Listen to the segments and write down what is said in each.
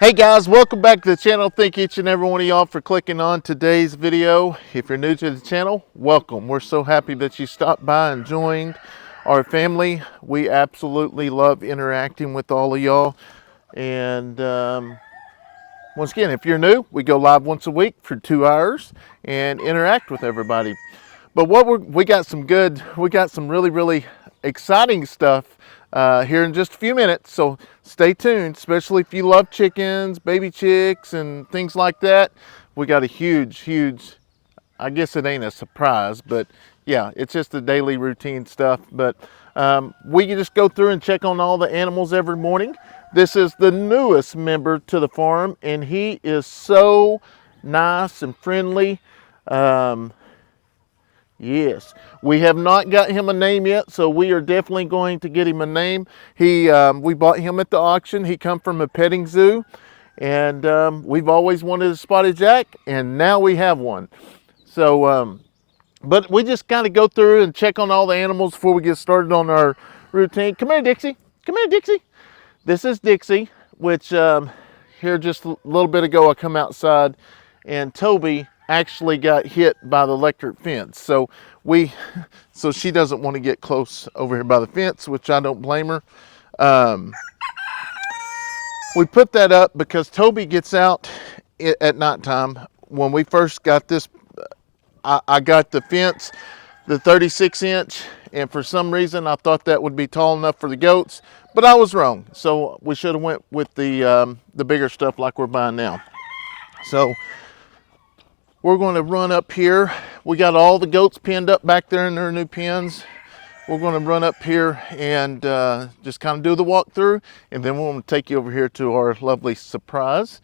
Hey guys, welcome back to the channel. Thank each and every one of y'all for clicking on today's video. If you're new to the channel, welcome. We're so happy that you stopped by and joined our family. We absolutely love interacting with all of y'all. And once again, if you're new, we go live once a week for 2 hours and interact with everybody. But we got some really exciting stuff here in just a few minutes. So stay tuned, especially if you love chickens, baby chicks, and things like that. We got a huge, I guess it ain't a surprise, but yeah, it's just the daily routine stuff. But we can just go through and check on all the animals every morning. This is the newest member to the farm, and he is so nice and friendly. Yes, we have not got him a name yet, so we are definitely going to get him a name. We bought him at the auction. He come from a petting zoo, and we've always wanted a spotted jack, and now we have one. So, but we just kind of go through and check on all the animals before we get started on our routine. Come here, Dixie. Come here, Dixie. This is Dixie, which here just a little bit ago I come outside, and Toby actually got hit by the electric fence. So she doesn't want to get close over here by the fence, which I don't blame her. We put that up because Toby gets out at nighttime. When we first got this, I got the fence, the 36-inch, and for some reason I thought that would be tall enough for the goats, but I was wrong. So we should have went with the bigger stuff like we're buying now. So we're going to run up here. We got all the goats pinned up back there in their new pens. We're going to run up here and just kind of do the walkthrough, and then we're going to take you over here to our lovely surprise.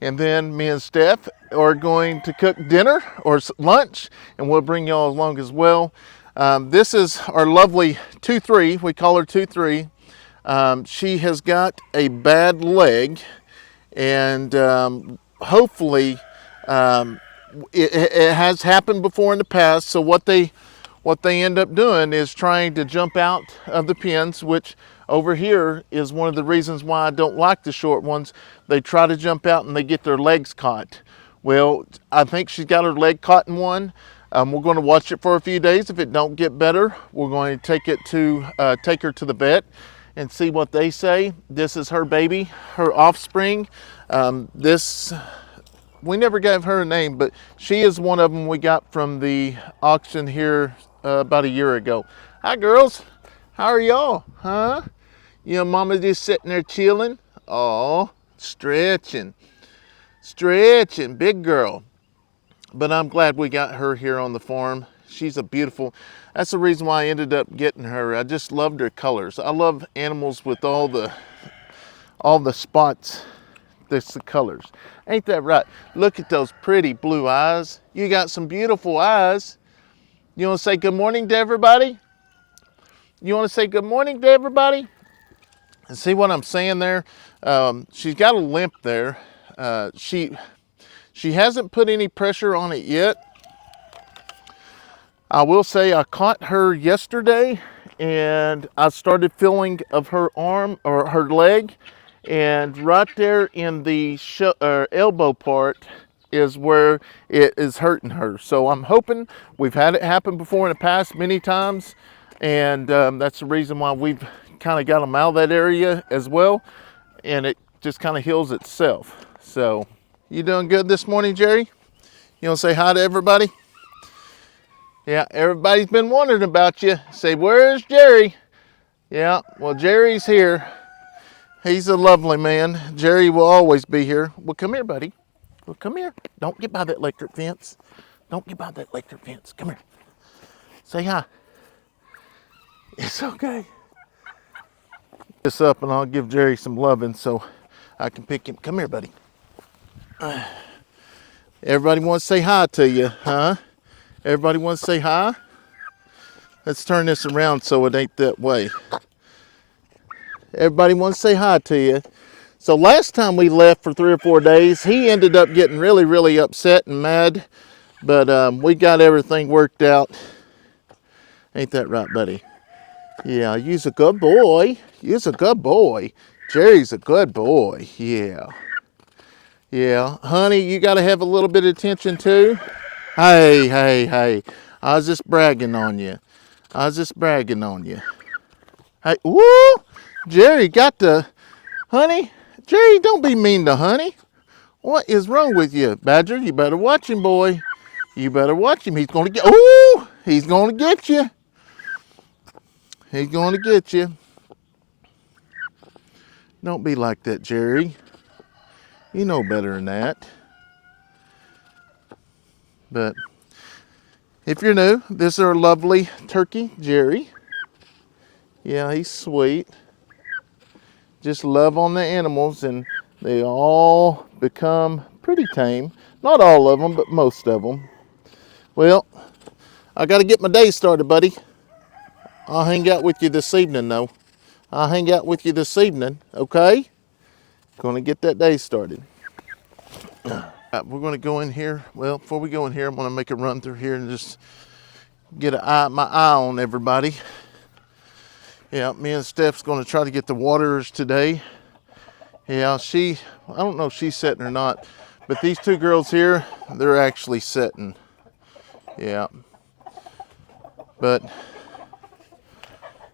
And then me and Steph are going to cook dinner or lunch, and we'll bring y'all along as well. This is our lovely 2-3. We call her 2-3. She has got a bad leg, and hopefully it has happened before in the past. So what they end up doing is trying to jump out of the pens, which over here is one of the reasons why I don't like the short ones. They try to jump out and they get their legs caught. Well, I think she's got her leg caught in one. We're going to watch it for a few days. If it don't get better, we're going to take her to the vet and see what they say. This is her baby, her offspring. We never gave her a name, but she is one of them we got from the auction here about a year ago. Hi, girls. How are y'all? Huh? You know, Mama just sitting there chilling. Oh, stretching. Big girl. But I'm glad we got her here on the farm. She's a beautiful. That's the reason why I ended up getting her. I just loved her colors. I love animals with all the spots. That's the colors. Ain't that right? Look at those pretty blue eyes. You got some beautiful eyes. You want to say good morning to everybody? You want to say good morning to everybody? And see what I'm saying there? She's got a limp there. She hasn't put any pressure on it yet. I will say I caught her yesterday, and I started feeling of her arm or her leg. And right there in the elbow part is where it is hurting her. So I'm hoping, we've had it happen before in the past many times, and that's the reason why we've kind of got them out of that area as well, and it just kind of heals itself. So you doing good this morning, Jerry? You want to say hi to everybody? Yeah, everybody's been wondering about you. Say, where's Jerry? Yeah, well, Jerry's here. He's a lovely man. Jerry will always be here. Well, come here, buddy. Well, come here. Don't get by that electric fence. Don't get by that electric fence. Come here. Say hi. It's okay. This up, and I'll give Jerry some loving so I can pick him. Come here, buddy. Everybody wants to say hi to you, huh? Everybody wants to say hi? Let's turn this around so it ain't that way. Everybody wants to say hi to you. So last time we left for 3 or 4 days, he ended up getting really upset and mad. But we got everything worked out. Ain't that right, buddy? Yeah, you's a good boy. You's a good boy. Jerry's a good boy. Yeah. Yeah, honey, you got to have a little bit of attention too. Hey, hey, hey. I was just bragging on you. I was just bragging on you. Hey, woo! Jerry got the honey. Jerry, don't be mean to honey. What is wrong with you, Badger? You better watch him, boy. You better watch him. He's going to get. Ooh! He's going to get you. He's going to get you. Don't be like that, Jerry. You know better than that. But if you're new, this is our lovely turkey, Jerry. Yeah, he's sweet. Just love on the animals, and they all become pretty tame. Not all of them, but most of them. Well, I got to get my day started, buddy. I'll hang out with you this evening, though. I'll hang out with you this evening, okay? Gonna get that day started. We're gonna go in here. Well, before we go in here, I'm gonna make a run through here and just get my eye on everybody. Yeah, me and Steph's gonna try to get the waterers today. Yeah, I don't know if she's setting or not, but these two girls here, they're actually setting. Yeah, but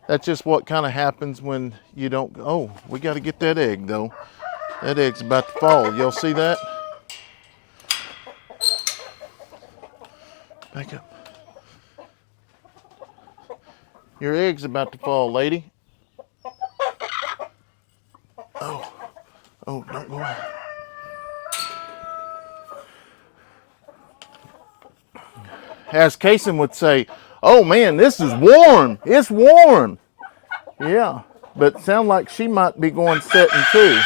that's just what kind of happens when you don't. Oh, we got to get that egg though. That egg's about to fall. Y'all see that? Back up. Your egg's about to fall, lady. Oh, don't go out. As Kayson would say, oh man, this is warm. It's warm. Yeah, but sound like she might be going setting too.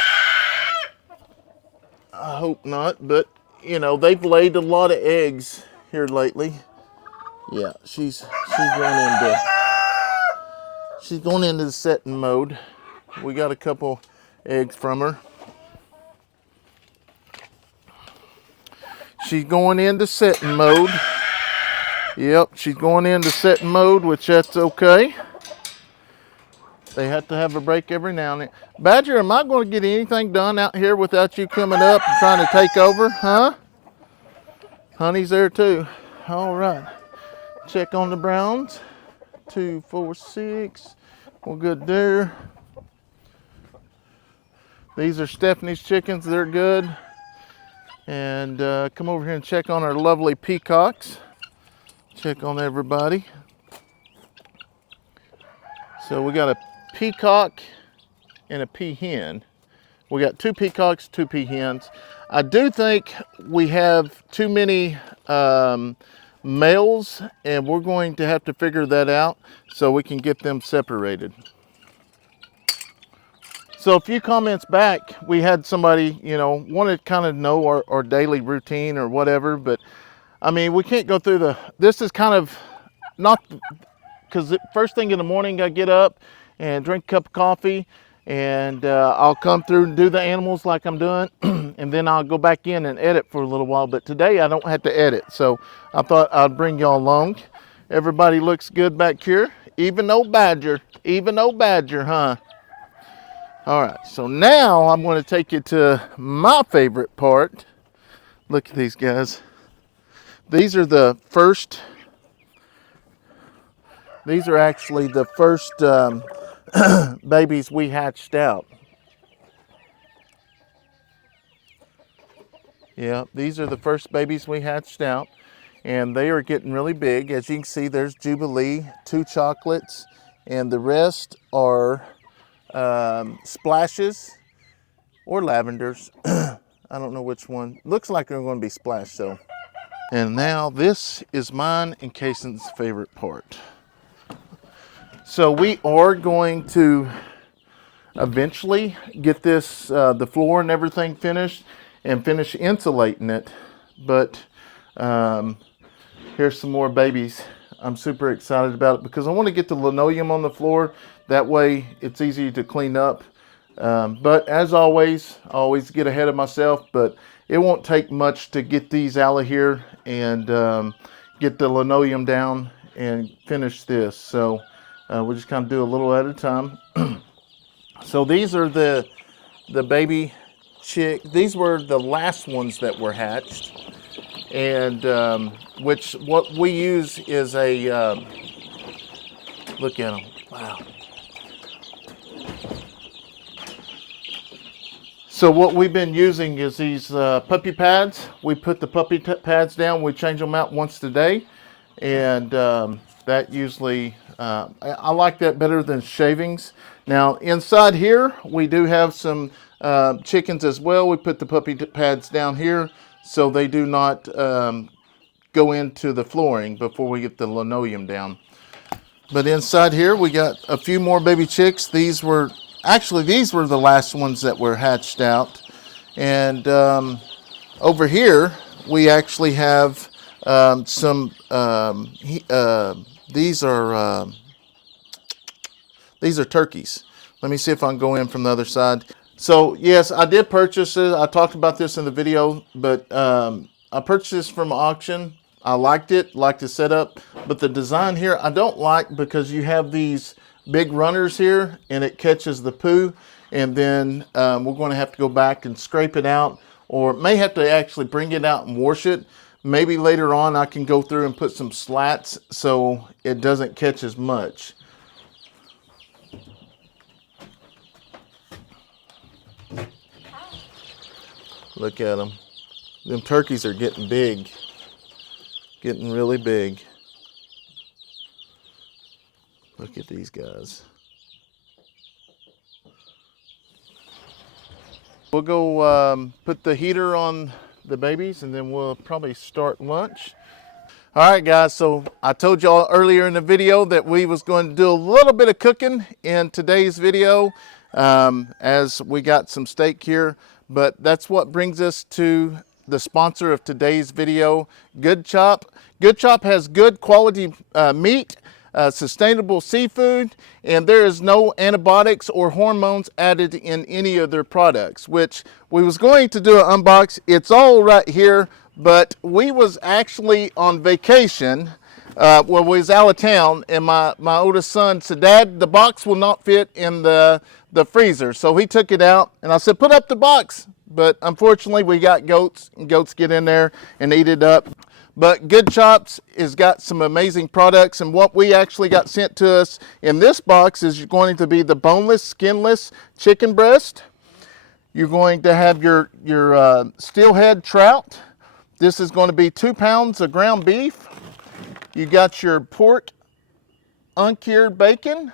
I hope not, but you know, they've laid a lot of eggs here lately. Yeah, she's going into the setting mode. We got a couple eggs from her. She's going into setting mode. Yep, she's going into setting mode, which that's okay. They have to have a break every now and then. Badger, am I going to get anything done out here without you coming up and trying to take over, huh? Honey's there too. All right. Check on the browns. 2, 4, 6. We're good there. These are Stephanie's chickens. They're good. And come over here and check on our lovely peacocks. Check on everybody. So we got a peacock and a peahen. We got 2 peacocks, 2 peahens. I do think we have too many males, and we're going to have to figure that out so we can get them separated. So a few comments back, we had somebody, you know, wanted to kind of know our daily routine or whatever, but I mean, we can't go through this is kind of not, because first thing in the morning I get up and drink a cup of coffee, and I'll come through and do the animals like I'm doing, and then I'll go back in and edit for a little while. But today I don't have to edit, so I thought I'd bring y'all along. Everybody looks good back here, even old Badger, huh? All right, so now I'm going to take you to my favorite part. Look at these guys. These are actually the first babies we hatched out. Yeah, these are the first babies we hatched out, and they are getting really big. As you can see, there's Jubilee, 2 chocolates, and the rest are splashes or lavenders. I don't know which one. Looks like they're going to be splash though. And now this is mine and Kayson's favorite part. So we are going to eventually get this, the floor and everything finished and finish insulating it. But here's some more babies. I'm super excited about it because I want to get the linoleum on the floor. That way it's easy to clean up. But as always, I always get ahead of myself, but it won't take much to get these out of here and get the linoleum down and finish this. So we'll just kind of do a little at a time. So these are the baby chick. These were the last ones that were hatched, and which what we use is a look at them. Wow. So what we've been using is these puppy pads. We put the puppy pads down. We change them out once a day, and that usually I like that better than shavings. Now inside here we do have some chickens as well. We put the puppy pads down here so they do not go into the flooring before we get the linoleum down. But inside here we got a few more baby chicks. These were the last ones that were hatched out. And over here we actually have some these are turkeys. Let me see if I can go in from the other side. So yes, I did purchase it. I talked about this in the video, but I purchased this from auction. I liked it, liked the setup, but the design here I don't like, because you have these big runners here and it catches the poo, and then we're going to have to go back and scrape it out, or may have to actually bring it out and wash it. Maybe later on I can go through and put some slats so it doesn't catch as much. Look at them. Them turkeys are getting big. Getting really big. Look at these guys. We'll go put the heater on the babies, and then we'll probably start lunch. All right, guys, so I told y'all earlier in the video that we was going to do a little bit of cooking in today's video, as we got some steak here. But that's what brings us to the sponsor of today's video, Good Chop. Good Chop has good quality meat, sustainable seafood, and there is no antibiotics or hormones added in any of their products, which we was going to do an unbox. It's all right here, but we was actually on vacation. Well, we was out of town, and my oldest son said, "Dad, the box will not fit in the freezer." So he took it out, and I said, "Put up the box." But unfortunately, we got goats, and goats get in there and eat it up. But Good Chops has got some amazing products, and what we actually got sent to us in this box is going to be the boneless, skinless chicken breast. You're going to have your steelhead trout. This is going to be 2 pounds of ground beef. You got your pork uncured bacon,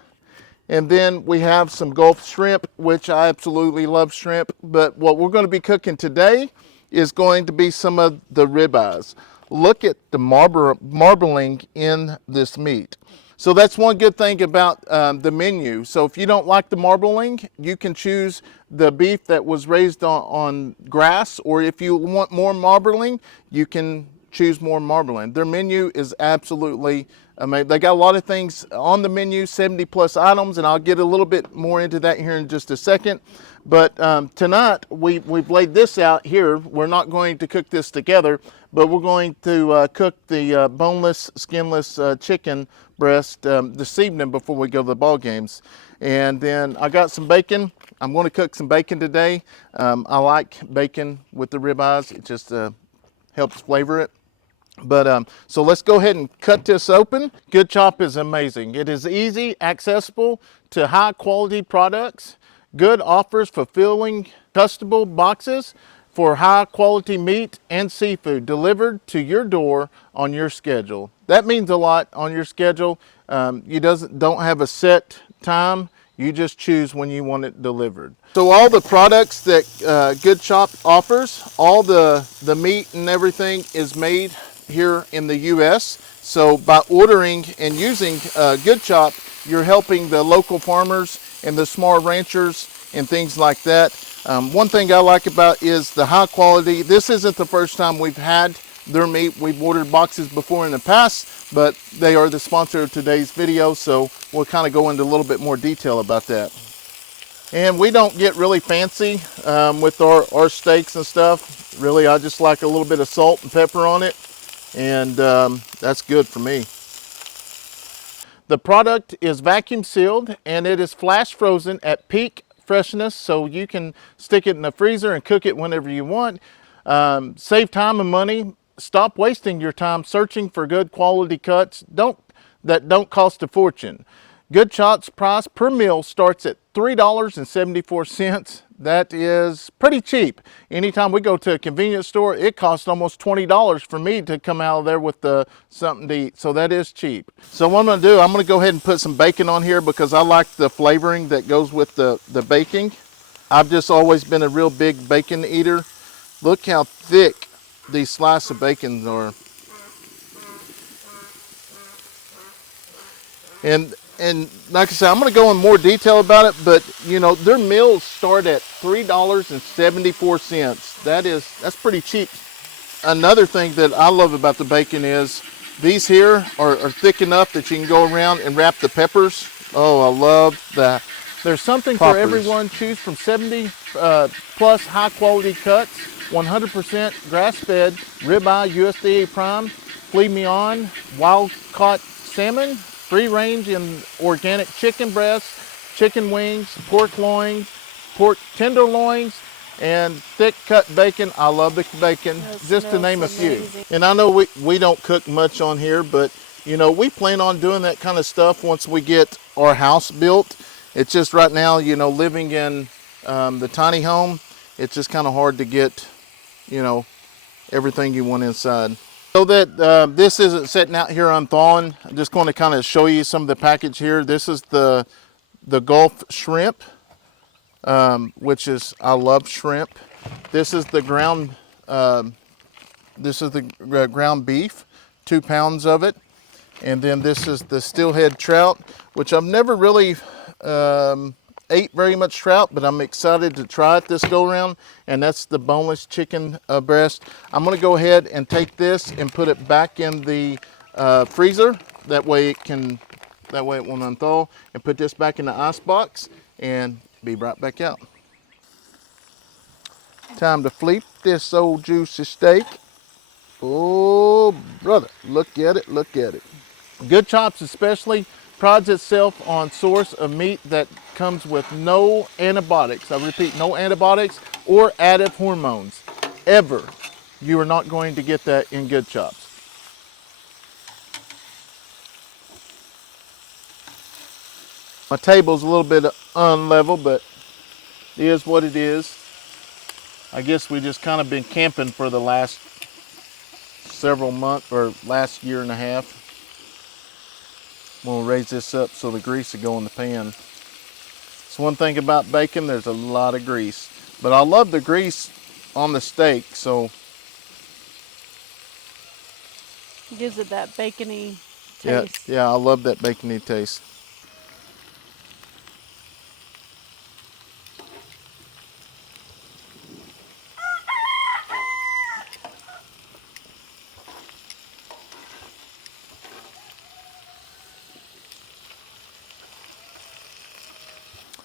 and then we have some Gulf shrimp, which I absolutely love shrimp. But what we're going to be cooking today is going to be some of the ribeyes. Look at the marbling in this meat. So that's one good thing about the menu. So if you don't like the marbling, you can choose the beef that was raised on grass, or if you want more marbling, you can choose more marbling. Their menu is absolutely amazing. They got a lot of things on the menu, 70 plus items, and I'll get a little bit more into that here in just a second. But tonight we've laid this out here. We're not going to cook this together, but we're going to cook the boneless, skinless chicken breast this evening before we go to the ball games. And then I got some bacon. I'm going to cook some bacon today. I like bacon with the ribeyes. It just helps flavor it. But so let's go ahead and cut this open. Good Chop is amazing. It is easy, accessible to high quality products. Good offers, fulfilling customable boxes for high quality meat and seafood delivered to your door on your schedule. That means a lot, on your schedule. You don't have a set time. You just choose when you want it delivered. So all the products that Good Chop offers, all the meat and everything is made here in the U.S. So by ordering and using Good Chop, you're helping the local farmers and the small ranchers and things like that. One thing I like about is the high quality. This isn't the first time we've had their meat. We've ordered boxes before in the past, but they are the sponsor of today's video, so we'll kind of go into a little bit more detail about that. And we don't get really fancy with our steaks and stuff. Really, I just like a little bit of salt and pepper on it, and that's good for me. The product is vacuum sealed, and it is flash frozen at peak freshness, so you can stick it in the freezer and cook it whenever you want. Save time and money. Stop wasting your time searching for good quality cuts that don't cost a fortune. Good Chop's price per meal starts at $3.74. That is pretty cheap. Anytime we go to a convenience store, it costs almost $20 for me to come out of there with something to eat. So that is cheap. So what I'm gonna do, I'm gonna go ahead and put some bacon on here because I like the flavoring that goes with the baking. I've just always been a real big bacon eater. Look how thick these slices of bacon are. And like I said, I'm going to go in more detail about it, but you know, their meals start at $3.74. That's pretty cheap. Another thing that I love about the bacon is these here are thick enough that you can go around and wrap the peppers. Oh, I love that. There's something for everyone. Choose from 70 plus high quality cuts, 100% grass-fed, ribeye, USDA prime, filet mignon, wild-caught salmon, free-range and organic chicken breasts, chicken wings, pork loins, pork tenderloins, and thick-cut bacon. I love the bacon, just to name a few. And I know we don't cook much on here, but you know, we plan on doing that kind of stuff once we get our house built. It's just right now, you know, living in the tiny home, it's just kind of hard to get, you know, everything you want inside. So that this isn't sitting out here unthawing, I'm just going to kind of show you some of the package here. This is the Gulf shrimp, which is, I love shrimp. This is the ground ground beef, 2 pounds of it. And then this is the steelhead trout, which I've never really ate very much trout, but I'm excited to try it this go around. And that's the boneless chicken breast. I'm gonna go ahead and take this and put it back in the freezer. That way it won't unthaw. And put this back in the ice box and be right back out. Time to flip this old juicy steak. Oh, brother, look at it, look at it. Good Chops especially prides itself on source of meat that comes with no antibiotics. I repeat, no antibiotics or added hormones. Ever. You are not going to get that in Good Chops. My table's a little bit unlevel, but it is what it is. I guess we just kind of been camping for the last several months, or last year and a half. We'll raise this up so the grease will go in the pan. It's one thing about bacon, there's a lot of grease. But I love the grease on the steak, so. It gives it that bacony taste. Yeah, I love that bacony taste.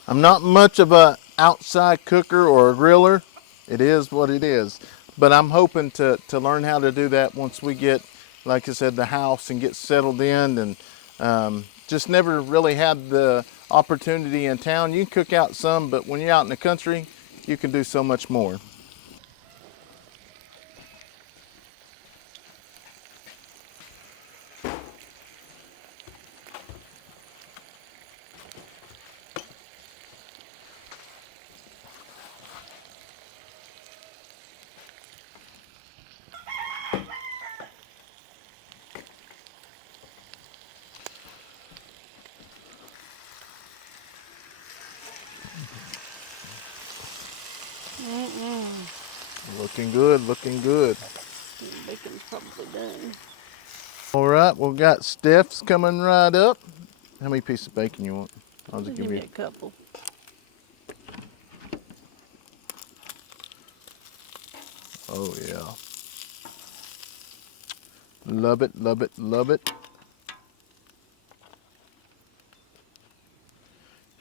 I'm not much of an outside cooker or a griller. It is what it is. But I'm hoping to learn how to do that once we get, like I said, the house and get settled in. And just never really had the opportunity in town. You can cook out some, but when you're out in the country, you can do so much more. Looking good, looking good. Bacon's probably done. All right, we've got Steph's coming right up. How many pieces of bacon you want? I'll just give me a couple. Oh yeah. Love it, love it, love it.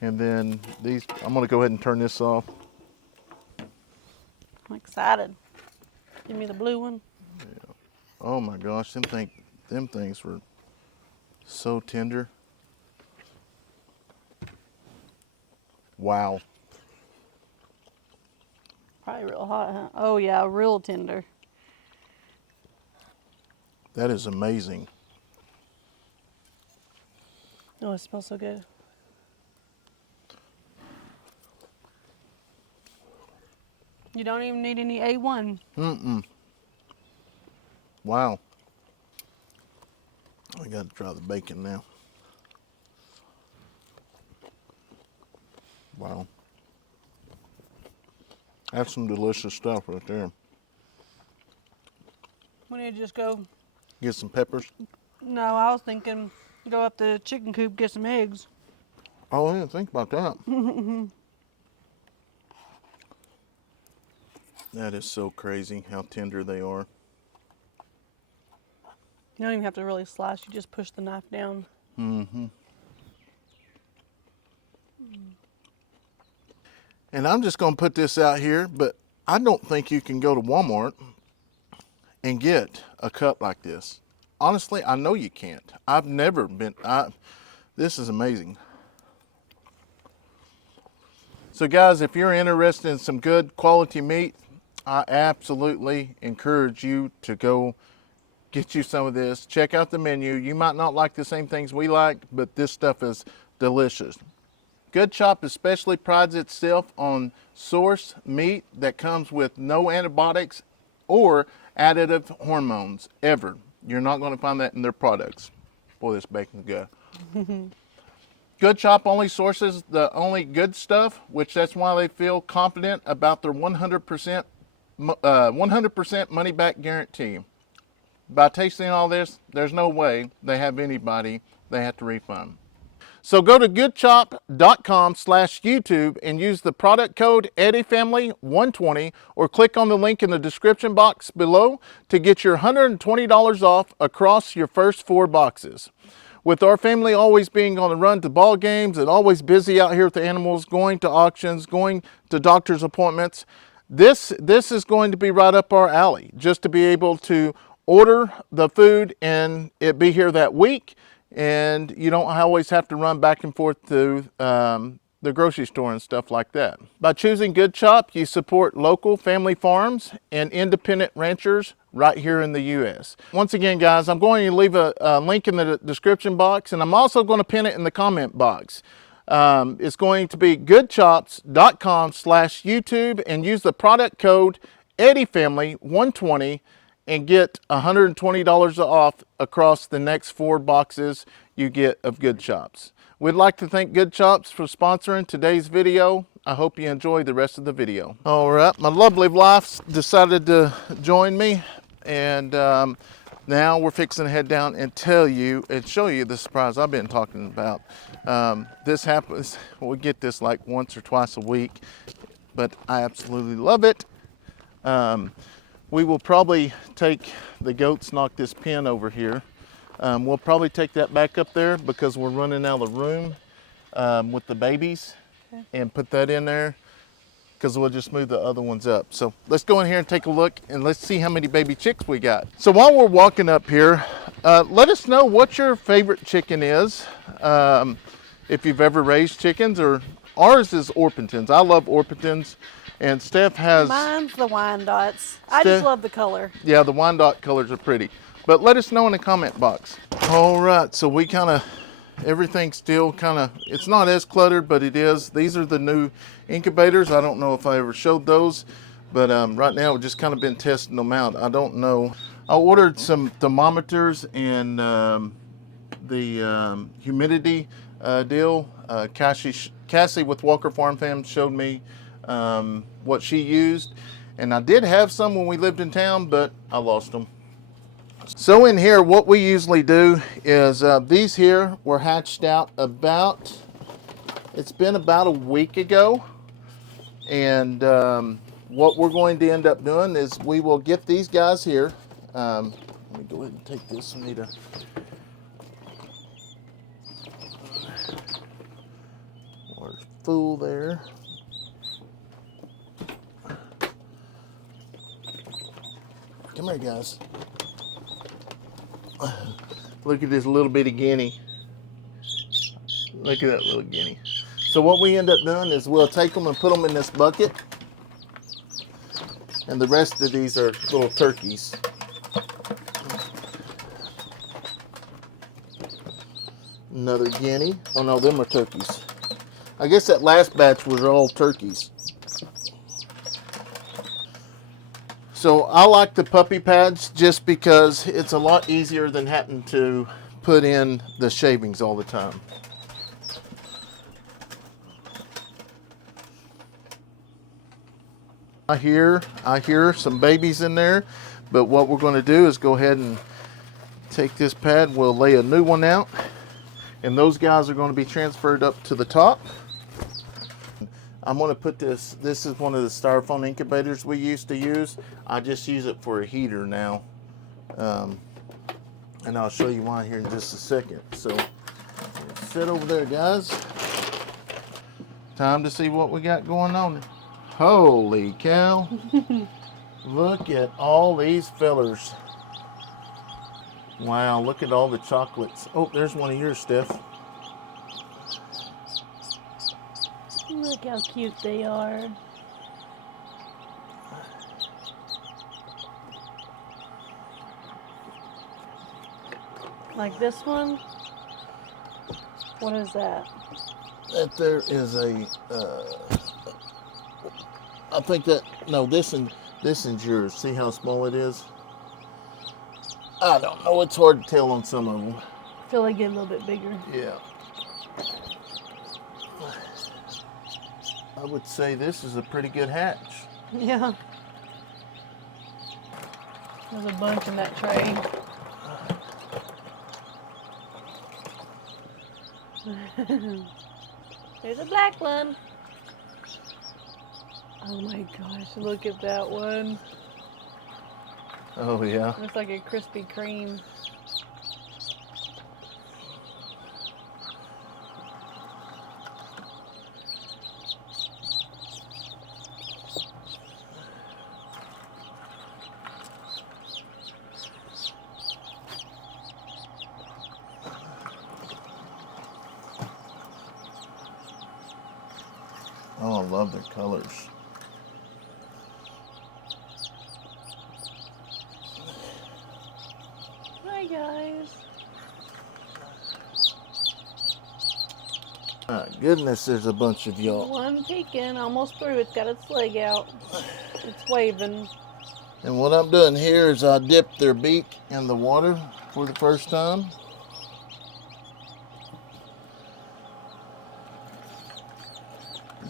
And then these, I'm gonna go ahead and turn this off. I'm excited. Give me the blue one. Yeah. Oh my gosh, them things were so tender. Wow. probably real hot, huh? Oh yeah, real tender. That is amazing. Oh, it smells so good. You don't even need any A1. Wow. I got to try the bacon now. Wow. That's some delicious stuff right there. We need to just go. Get some peppers. No, I was thinking go up the chicken coop, get some eggs. Oh, I didn't think about that. That is so crazy how tender they are. You don't even have to really slice, you just push the knife down. And I'm just going to put this out here, but I don't think you can go to Walmart and get a cut like this. Honestly, I know you can't. I've never been. This is amazing. So guys, if you're interested in some good quality meat, I absolutely encourage you to go get you some of this. Check out the menu. You might not like the same things we like, but this stuff is delicious. Good Chop especially prides itself on source meat that comes with no antibiotics or additive hormones ever. You're not going to find that in their products. Boy, this bacon's good. Good Chop only sources the only good stuff, which that's why they feel confident about their 100% money back guarantee. By tasting all this, there's no way they have anybody they have to refund. So go to goodchop.com/YouTube and use the product code EddyFamily120 or click on the link in the description box below to get your $120 off across your first 4 boxes. With our family always being on the run to ball games and always busy out here with the animals, going to auctions, going to doctor's appointments, this is going to be right up our alley, just to be able to order the food and it be here that week, and you don't always have to run back and forth to the grocery store and stuff like that. By choosing Good Chop, you support local family farms and independent ranchers right here in the U.S. Once again, guys, I'm going to leave a link in the description box, and I'm also going to pin it in the comment box. It's going to be goodchops.com/YouTube and use the product code EddyFamily120 and get $120 off across the next 4 boxes you get of Good Chops. We'd like to thank Good Chops for sponsoring today's video. I hope you enjoy the rest of the video. All right, my lovely wife decided to join me, and now we're fixing to head down and tell you and show you the surprise I've been talking about. This happens, we get this like once or twice a week, but I absolutely love it. We will probably take the goats, knock this pen over here. We'll probably take that back up there because we're running out of room with the babies, and put that in there because we'll just move the other ones up. So let's go in here and take a look and let's see how many baby chicks we got. So while we're walking up here, let us know what your favorite chicken is. If you've ever raised chickens, or ours is Orpingtons. I love Orpingtons. And Steph has... Mine's the Wyandottes. I just love the color. Yeah, the Wyandotte colors are pretty. But let us know in the comment box. All right, so we kind of, everything's still kind of, it's not as cluttered, but it is. These are the new incubators. I don't know if I ever showed those, but right now we've just kind of been testing them out. I don't know. I ordered some thermometers and the humidity deal. Cassie with Walker Farm Fam showed me what she used, and I did have some when we lived in town, but I lost them. So in here, what we usually do is these here were hatched out about, it's been about a week ago, and what we're going to end up doing is we will get these guys here. Let me go ahead and take this, Anita. Water's full there. Come here, guys. Look at this little bitty guinea. Look at that little guinea. So what we end up doing is we'll take them and put them in this bucket. And the rest of these are little turkeys. Another guinea. Oh no, them are turkeys. I guess that last batch was all turkeys. So I like the puppy pads just because it's a lot easier than having to put in the shavings all the time. I hear some babies in there, but what we're going to do is go ahead and take this pad. We'll lay a new one out, and those guys are going to be transferred up to the top. I'm going to put this is one of the styrofoam incubators we used to use. I just use it for a heater now. And I'll show you why here in just a second. So sit over there, guys. Time to see what we got going on. Holy cow. Look at all these fellers. Wow, look at all the chocolates. Oh, there's one of yours, Steph. Look how cute they are. Like this one? What is that? That there is a, I think that, no, this one's yours. See how small it is? I don't know, it's hard to tell on some of them. I feel like they get a little bit bigger. Yeah. I would say this is a pretty good hatch. Yeah. There's a bunch in that tray. There's a black one. Oh my gosh, look at that one. Oh yeah. Looks like a Krispy Kreme. Oh, I love their colors. Hi guys. My goodness, there's a bunch of y'all. One peeking, almost through. It's got its leg out. It's waving. And what I'm doing here is I dip their beak in the water for the first time.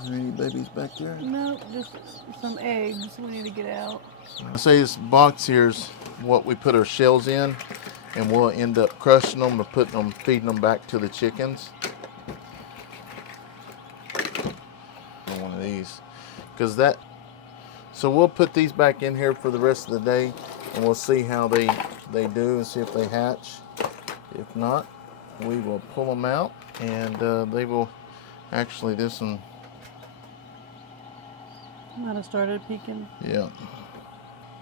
Is there any babies back there? Nope, just some eggs we need to get out. I say this box here is what we put our shells in, and we'll end up crushing them or feeding them back to the chickens. One of these, so we'll put these back in here for the rest of the day, and we'll see how they do and see if they hatch. If not, we will pull them out, and they will actually, this one Might have started peeking. Yeah.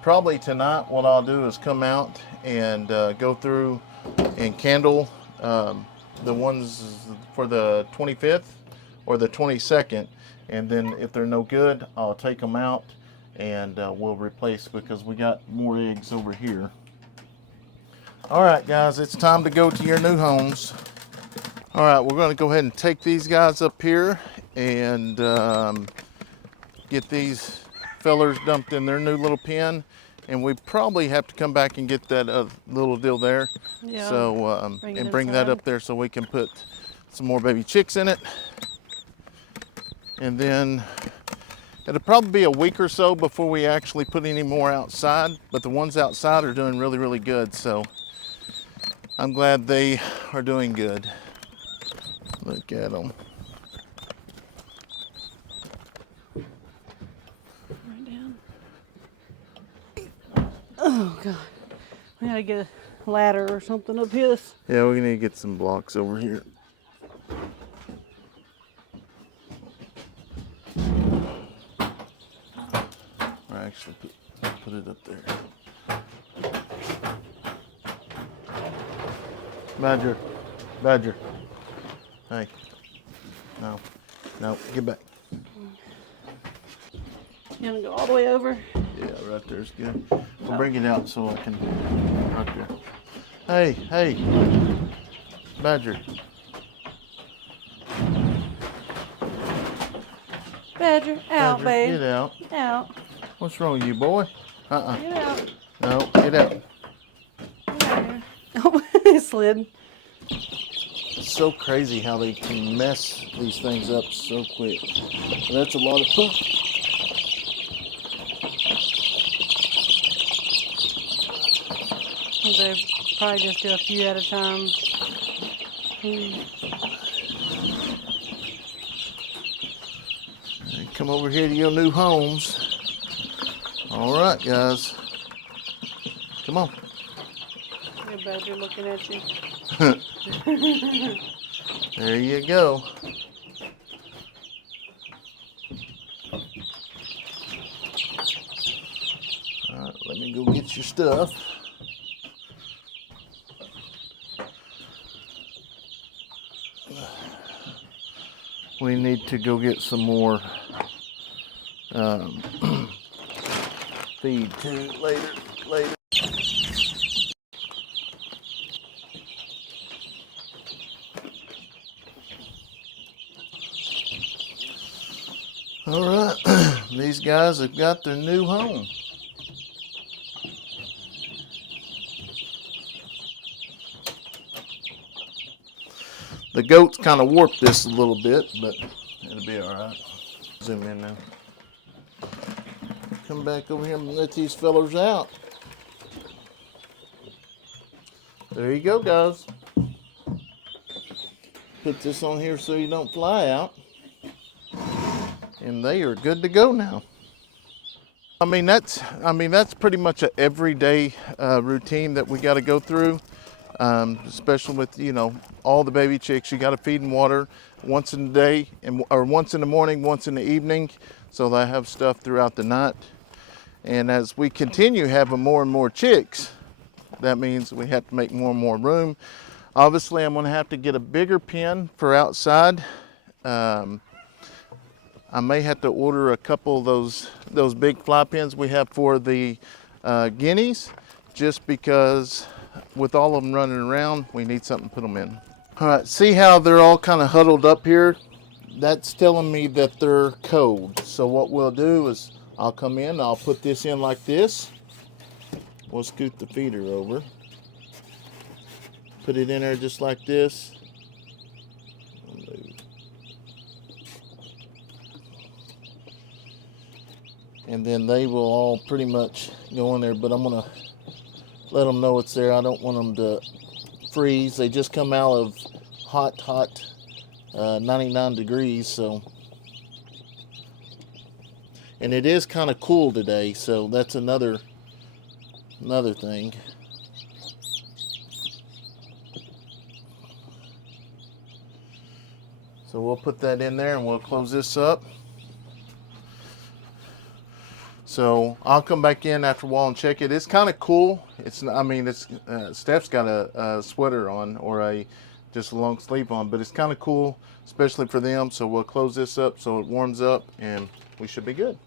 Probably tonight what I'll do is come out and go through and candle the ones for the 25th or the 22nd, and then if they're no good, I'll take them out and we'll replace, because we got more eggs over here. All right, guys, it's time to go to your new homes. All right, we're going to go ahead and take these guys up here and get these fellers dumped in their new little pen, and we probably have to come back and get that little deal there. Yeah. So bring that up there so we can put some more baby chicks in it. And then it'll probably be a week or so before we actually put any more outside, but the ones outside are doing really, really good. So I'm glad they are doing good. Look at them. Oh God, we gotta get a ladder or something up here. Yeah, we need to get some blocks over here. Or actually put it up there. Badger. Hey, no, get back. You wanna go all the way over? Yeah, right there's good. I'll bring it out so I can. Right there. Hey, hey, Badger. Badger, out, Badger, babe. get out. Out. What's wrong with you, boy? Get out. No, get out. Get out here. Oh, it slid. It's so crazy how they can mess these things up so quick. That's a lot of fun. They probably just do a few at a time. Come over here to your new homes. All right, guys. Come on. Your Badger looking at you. There you go. All right, let me go get your stuff. We need to go get some more feed too later. All right, these guys have got their new home. The goats kind of warped this a little bit, but it'll be all right. Zoom in now. Come back over here and let these fellers out. There you go, guys. Put this on here so you don't fly out. And they are good to go now. I mean that's pretty much an everyday routine that we got to go through. Especially with, you know, all the baby chicks, you got to feed and water once in the day, or once in the morning, once in the evening, so they have stuff throughout the night. And as we continue having more and more chicks, that means we have to make more and more room. Obviously, I'm going to have to get a bigger pen for outside. I may have to order a couple of those big fly pens we have for the guineas, just because with all of them running around, we need something to put them in. All right, see how they're all kind of huddled up here? That's telling me that they're cold. So what we'll do is I'll come in, I'll put this in like this. We'll scoot the feeder over. Put it in there just like this. And then they will all pretty much go in there, but I'm gonna let them know it's there. I don't want them to freeze. They just come out of hot 99 degrees, so. And it is kind of cool today, so that's another thing. So we'll put that in there and we'll close this up. So I'll come back in after a while and check it. It's kind of cool. Steph's got a sweater on, or just a long sleeve on, but it's kind of cool, especially for them. So we'll close this up so it warms up and we should be good.